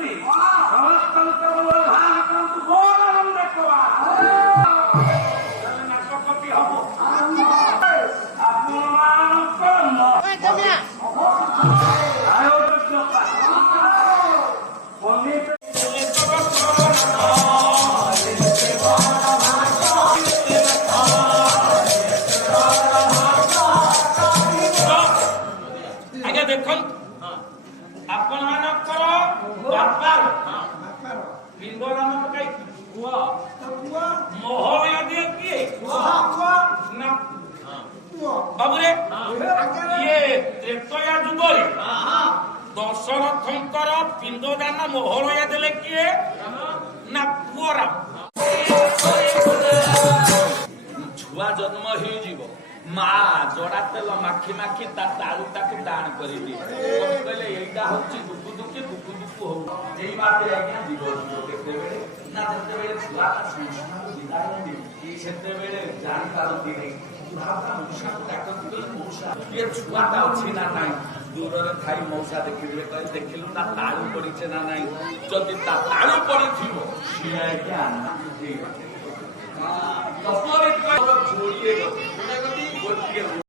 कीर्ति समस्त भान करतु मोर आनंद कवा नाटकटी हब आगे देख आपण मानकर बापार पिंड नाम पकाई मोहया दिए किए ना बाबूरे ये त्रेतया जुगरे दशरथंकर पिंड दान मोहया देले किए ना पुअरा छुआ जन्म हो जीव मा जड़ा तेल माखी माखी तालू ताकू दान कर कहले यहीटा हूँ दुखु दुखी दुखु दुखु हो यही बात आज्ञा जीव देखते ना जिते छुआ संसार विदाय से जानी पारती नहीं मौसा को डाकती मौसा ये छुआटा अच्छी ना ना दूर थाई मौसा देखिए कह देखिलु ना तालू पड़ी ना ना जदि तालू पड़ी सी आज्ञा जोड़िए